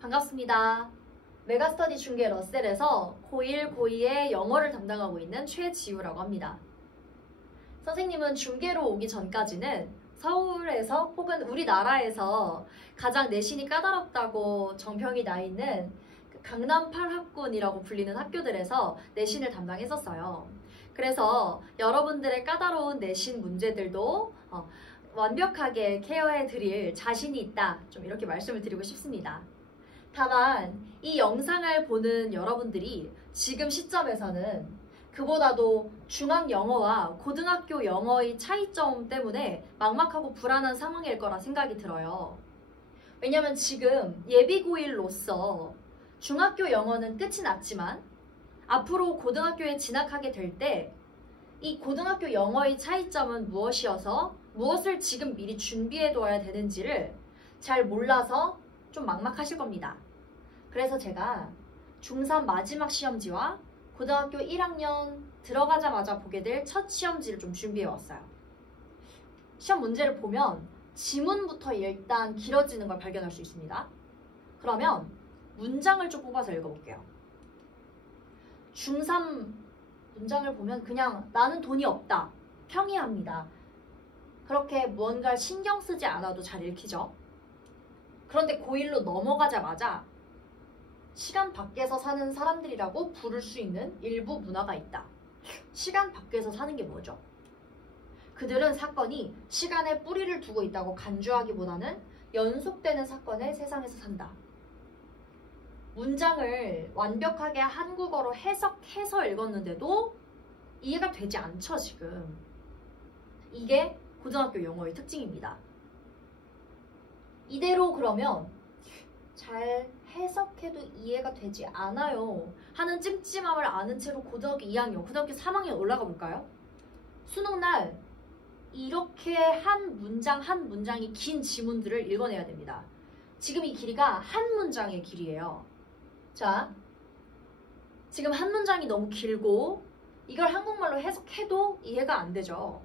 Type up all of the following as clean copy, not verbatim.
반갑습니다. 메가스터디 중계 러셀에서 고1, 고2의 영어를 담당하고 있는 최지우라고 합니다. 선생님은 중계로 오기 전까지는 서울에서 혹은 우리나라에서 가장 내신이 까다롭다고 정평이 나 있는 강남 8학군이라고 불리는 학교들에서 내신을 담당했었어요. 그래서 여러분들의 까다로운 내신 문제들도 완벽하게 케어해 드릴 자신이 있다, 좀 이렇게 말씀을 드리고 싶습니다. 다만 이 영상을 보는 여러분들이 지금 시점에서는 그보다도 중학 영어와 고등학교 영어의 차이점 때문에 막막하고 불안한 상황일 거라 생각이 들어요. 왜냐면 지금 예비고1로서 중학교 영어는 끝이 났지만 앞으로 고등학교에 진학하게 될 때 이 고등학교 영어의 차이점은 무엇이어서 무엇을 지금 미리 준비해 둬야 되는지를 잘 몰라서 좀 막막하실 겁니다. 그래서 제가 중3 마지막 시험지와 고등학교 1학년 들어가자마자 보게 될 첫 시험지를 좀 준비해 왔어요. 시험 문제를 보면 지문부터 일단 길어지는 걸 발견할 수 있습니다. 그러면 문장을 좀 뽑아서 읽어볼게요. 중3 문장을 보면 그냥 나는 돈이 없다, 평이합니다. 그렇게 무언가를 신경 쓰지 않아도 잘 읽히죠. 그런데 고1로 넘어가자마자 시간 밖에서 사는 사람들이라고 부를 수 있는 일부 문화가 있다. 시간 밖에서 사는 게 뭐죠? 그들은 사건이 시간에 뿌리를 두고 있다고 간주하기보다는 연속되는 사건을 세상에서 산다. 문장을 완벽하게 한국어로 해석해서 읽었는데도 이해가 되지 않죠, 지금. 이게 고등학교 영어의 특징입니다. 이대로 그러면 잘 해석해도 이해가 되지 않아요 하는 찜찜함을 아는 채로 고등학교 2학년, 고등학교 3학년 올라가 볼까요? 수능날 이렇게 한 문장 한 문장이 긴 지문들을 읽어내야 됩니다. 지금 이 길이가 한 문장의 길이에요. 자, 지금 한 문장이 너무 길고 이걸 한국말로 해석해도 이해가 안 되죠.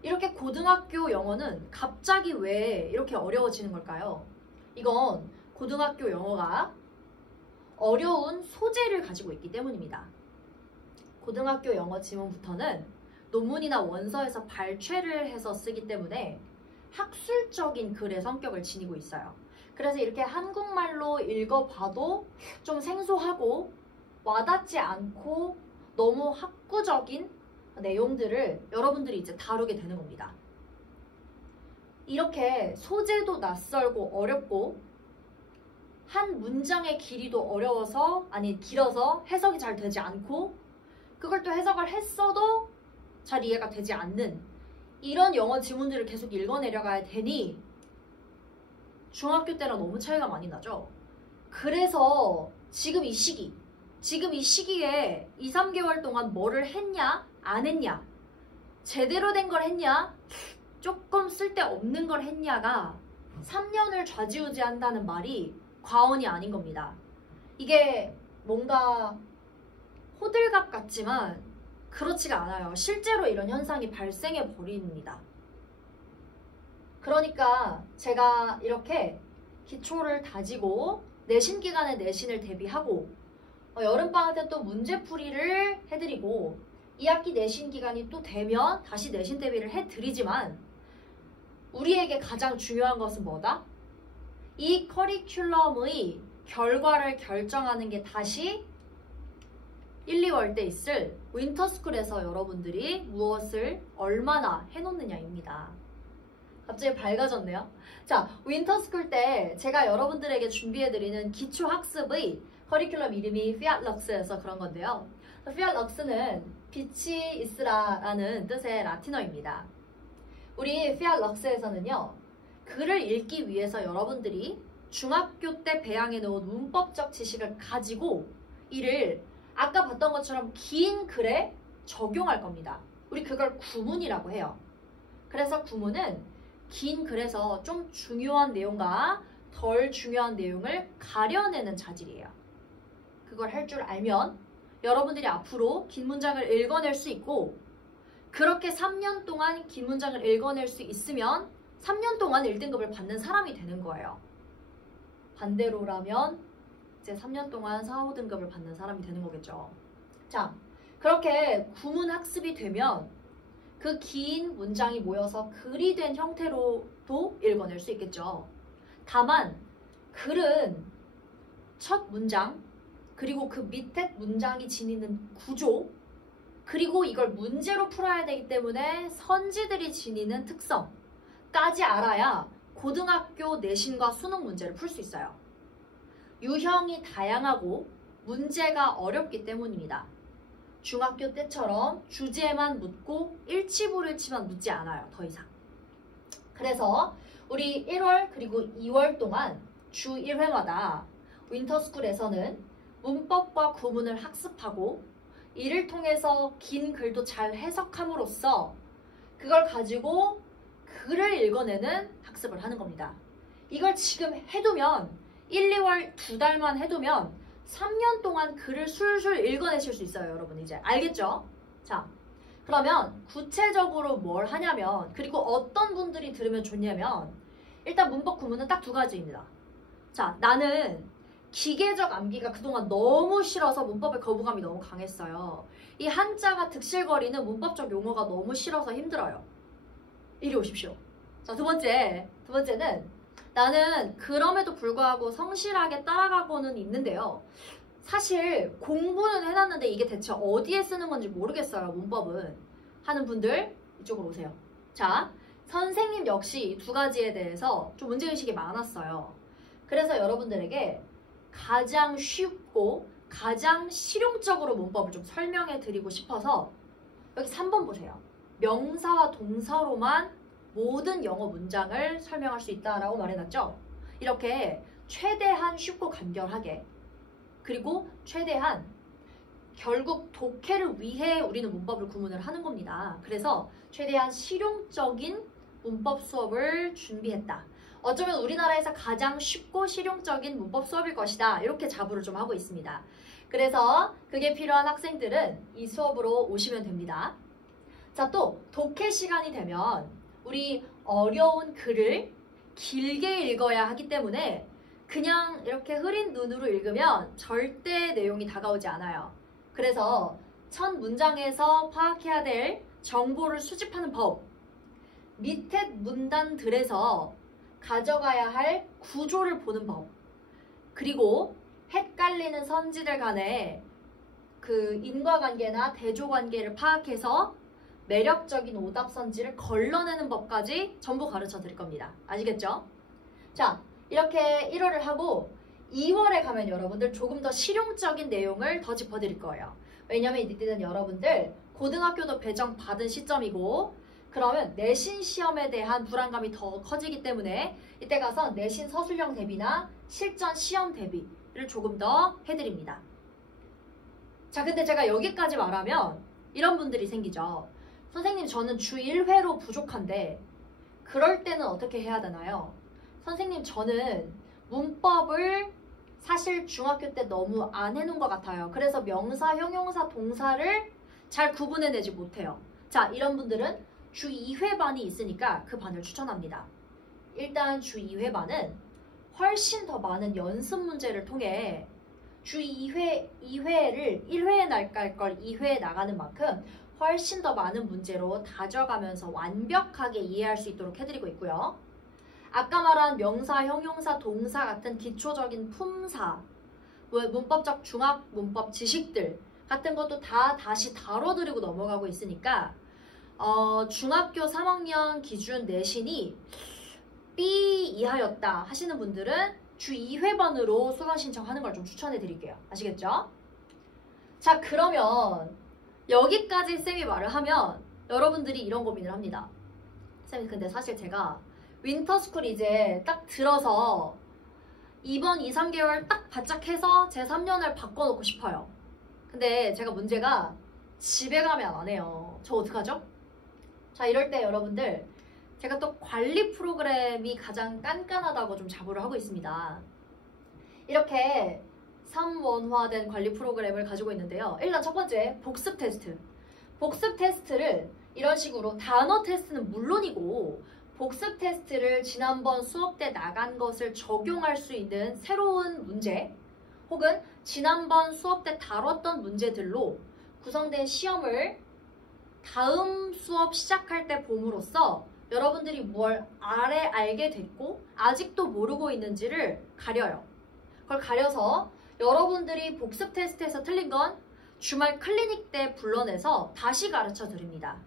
이렇게 고등학교 영어는 갑자기 왜 이렇게 어려워지는 걸까요? 이건 고등학교 영어가 어려운 소재를 가지고 있기 때문입니다. 고등학교 영어 지문부터는 논문이나 원서에서 발췌를 해서 쓰기 때문에 학술적인 글의 성격을 지니고 있어요. 그래서 이렇게 한국말로 읽어봐도 좀 생소하고 와닿지 않고 너무 학구적인 내용들을 여러분들이 이제 다루게 되는 겁니다. 이렇게 소재도 낯설고 어렵고 한 문장의 길이도 길어서 해석이 잘 되지 않고 그걸 또 해석을 했어도 잘 이해가 되지 않는 이런 영어 지문들을 계속 읽어내려가야 되니 중학교 때랑 너무 차이가 많이 나죠. 그래서 지금 이 시기에 2, 3개월 동안 뭐를 했냐, 안 했냐, 제대로 된 걸 했냐, 조금 쓸데없는 걸 했냐가 3년을 좌지우지한다는 말이 과언이 아닌 겁니다. 이게 뭔가 호들갑 같지만 그렇지가 않아요. 실제로 이런 현상이 발생해 버립니다. 그러니까 제가 이렇게 기초를 다지고 내신 기간에 내신을 대비하고 여름방학 때 또 문제풀이를 해드리고 2학기 내신 기간이 또 되면 다시 내신 대비를 해드리지만 우리에게 가장 중요한 것은 뭐다? 이 커리큘럼의 결과를 결정하는 게 다시 1, 2월 때 있을 윈터스쿨에서 여러분들이 무엇을 얼마나 해놓느냐입니다. 갑자기 밝아졌네요. 자, 윈터스쿨 때 제가 여러분들에게 준비해드리는 기초학습의 커리큘럼 이름이 피아tlex에서 그런 건데요. 피아tlex는 빛이 있으라라는 뜻의 라틴어입니다. 우리 피아tlex에서는요, 글을 읽기 위해서 여러분들이 중학교 때 배양해 놓은 문법적 지식을 가지고 이를 아까 봤던 것처럼 긴 글에 적용할 겁니다. 우리 그걸 구문이라고 해요. 그래서 구문은 긴 글에서 좀 중요한 내용과 덜 중요한 내용을 가려내는 자질이에요. 그걸 할 줄 알면 여러분들이 앞으로 긴 문장을 읽어낼 수 있고 그렇게 3년 동안 긴 문장을 읽어낼 수 있으면 3년 동안 1등급을 받는 사람이 되는 거예요. 반대로라면 이제 3년 동안 4, 5등급을 받는 사람이 되는 거겠죠. 자, 그렇게 구문 학습이 되면 그 긴 문장이 모여서 글이 된 형태로도 읽어낼 수 있겠죠. 다만 글은 첫 문장, 그리고 그 밑에 문장이 지니는 구조, 그리고 이걸 문제로 풀어야 되기 때문에 선지들이 지니는 특성까지 알아야 고등학교 내신과 수능 문제를 풀 수 있어요. 유형이 다양하고 문제가 어렵기 때문입니다. 중학교 때처럼 주제만 묻고 일치불일치만 묻지 않아요. 더 이상. 그래서 우리 1월 그리고 2월 동안 주 1회마다 윈터스쿨에서는 문법과 구문을 학습하고 이를 통해서 긴 글도 잘 해석함으로써 그걸 가지고 글을 읽어내는 학습을 하는 겁니다. 이걸 지금 해두면 1, 2월 2달만 해두면 3년 동안 글을 술술 읽어내실 수 있어요. 여러분 이제 알겠죠? 자, 그러면 구체적으로 뭘 하냐면, 그리고 어떤 분들이 들으면 좋냐면, 일단 문법 구문은 딱 두 가지입니다. 자, 나는 기계적 암기가 그동안 너무 싫어서 문법에 거부감이 너무 강했어요. 이 한자가 득실거리는 문법적 용어가 너무 싫어서 힘들어요. 이리 오십시오. 자, 두 번째는 나는 그럼에도 불구하고 성실하게 따라가고는 있는데요. 사실 공부는 해놨는데 이게 대체 어디에 쓰는 건지 모르겠어요. 문법은 하는 분들 이쪽으로 오세요. 자, 선생님 역시 이 두 가지에 대해서 좀 문제의식이 많았어요. 그래서 여러분들에게 가장 쉽고 가장 실용적으로 문법을 좀 설명해 드리고 싶어서 여기 3번 보세요. 명사와 동사로만 모든 영어 문장을 설명할 수 있다라고 말해놨죠. 이렇게 최대한 쉽고 간결하게, 그리고 최대한 결국 독해를 위해 우리는 문법을 구문을 하는 겁니다. 그래서 최대한 실용적인 문법 수업을 준비했다. 어쩌면 우리나라에서 가장 쉽고 실용적인 문법 수업일 것이다. 이렇게 자부를 좀 하고 있습니다. 그래서 그게 필요한 학생들은 이 수업으로 오시면 됩니다. 자, 또 독해 시간이 되면 우리 어려운 글을 길게 읽어야 하기 때문에 그냥 이렇게 흐린 눈으로 읽으면 절대 내용이 다가오지 않아요. 그래서 첫 문장에서 파악해야 될 정보를 수집하는 법, 밑에 문단들에서 가져가야 할 구조를 보는 법, 그리고 헷갈리는 선지들 간의 그 인과관계나 대조관계를 파악해서 매력적인 오답선지를 걸러내는 법까지 전부 가르쳐 드릴 겁니다. 아시겠죠? 자, 이렇게 1월을 하고 2월에 가면 여러분들 조금 더 실용적인 내용을 더 짚어드릴 거예요. 왜냐면 이때는 여러분들 고등학교도 배정 받은 시점이고, 그러면 내신 시험에 대한 불안감이 더 커지기 때문에 이때 가서 내신 서술형 대비나 실전 시험 대비를 조금 더 해드립니다. 자, 근데 제가 여기까지 말하면 이런 분들이 생기죠. 선생님, 저는 주 1회로 부족한데 그럴 때는 어떻게 해야 되나요? 선생님, 저는 문법을 사실 중학교 때 너무 안 해놓은 것 같아요. 그래서 명사, 형용사, 동사를 잘 구분해내지 못해요. 자, 이런 분들은 주 2회 반이 있으니까 그 반을 추천합니다. 일단 주 2회 반은 훨씬 더 많은 연습 문제를 통해 주 2회를 1회에 나갈 걸 2회에 나가는 만큼 훨씬 더 많은 문제로 다져가면서 완벽하게 이해할 수 있도록 해드리고 있고요. 아까 말한 명사, 형용사, 동사 같은 기초적인 품사, 문법적 중학 문법 지식들 같은 것도 다 다시 다뤄드리고 넘어가고 있으니까 중학교 3학년 기준 내신이 B 이하였다 하시는 분들은 주 2회반으로 수강 신청하는 걸 좀 추천해 드릴게요. 아시겠죠? 자, 그러면 여기까지 쌤이 말을 하면 여러분들이 이런 고민을 합니다. 쌤, 근데 사실 제가 윈터스쿨 이제 딱 들어서 이번 2, 3개월 딱 바짝 해서 제 3년을 바꿔놓고 싶어요. 근데 제가 문제가 집에 가면 안 해요. 저 어떡하죠? 자, 이럴 때 여러분들 제가 또 관리 프로그램이 가장 깐깐하다고 좀 자부를 하고 있습니다. 이렇게 3원화된 관리 프로그램을 가지고 있는데요. 일단 첫 번째, 복습 테스트. 복습 테스트를 이런 식으로 단어 테스트는 물론이고 복습 테스트를 지난번 수업 때 나간 것을 적용할 수 있는 새로운 문제 혹은 지난번 수업 때 다뤘던 문제들로 구성된 시험을 다음 수업 시작할 때 봄으로써 여러분들이 뭘 알게 됐고 아직도 모르고 있는지를 가려요. 그걸 가려서 여러분들이 복습 테스트에서 틀린 건 주말 클리닉 때 불러내서 다시 가르쳐 드립니다.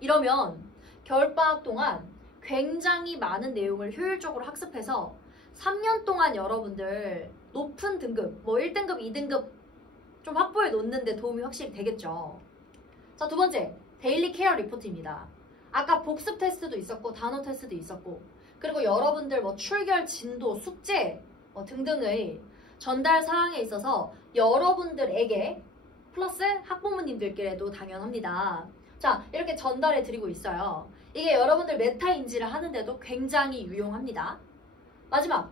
이러면 겨울방학 동안 굉장히 많은 내용을 효율적으로 학습해서 3년 동안 여러분들 높은 등급, 뭐 1등급, 2등급 좀 확보해 놓는데 도움이 확실히 되겠죠. 자, 두 번째, 데일리 케어 리포트입니다. 아까 복습 테스트도 있었고 단어 테스트도 있었고 그리고 여러분들 뭐 출결, 진도, 숙제 등등의 전달 사항에 있어서 여러분들에게 플러스 학부모님들께도 당연합니다. 자, 이렇게 전달해 드리고 있어요. 이게 여러분들 메타 인지를 하는데도 굉장히 유용합니다. 마지막,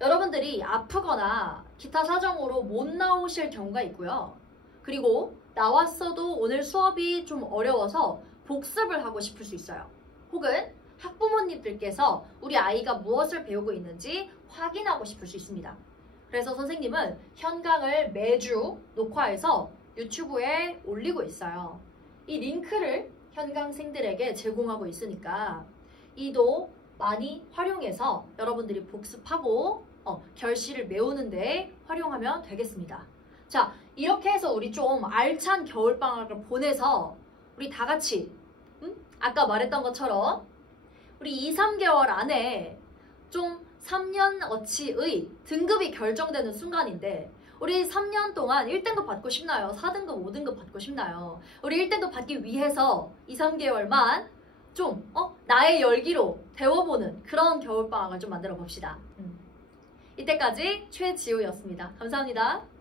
여러분들이 아프거나 기타 사정으로 못 나오실 경우가 있고요. 그리고 나왔어도 오늘 수업이 좀 어려워서 복습을 하고 싶을 수 있어요. 혹은 학부모님들께서 우리 아이가 무엇을 배우고 있는지 확인하고 싶을 수 있습니다. 그래서 선생님은 현강을 매주 녹화해서 유튜브에 올리고 있어요. 이 링크를 현강생들에게 제공하고 있으니까 이도 많이 활용해서 여러분들이 복습하고 결실을 메우는 데 활용하면 되겠습니다. 자, 이렇게 해서 우리 좀 알찬 겨울방학을 보내서 우리 다 같이 아까 말했던 것처럼 우리 2, 3개월 안에 좀 3년어치의 등급이 결정되는 순간인데 우리 3년 동안 1등급 받고 싶나요? 4등급, 5등급 받고 싶나요? 우리 1등급 받기 위해서 2, 3개월만 좀 나의 열기로 데워보는 그런 겨울방학을 좀 만들어 봅시다. 이때까지 최지우였습니다. 감사합니다.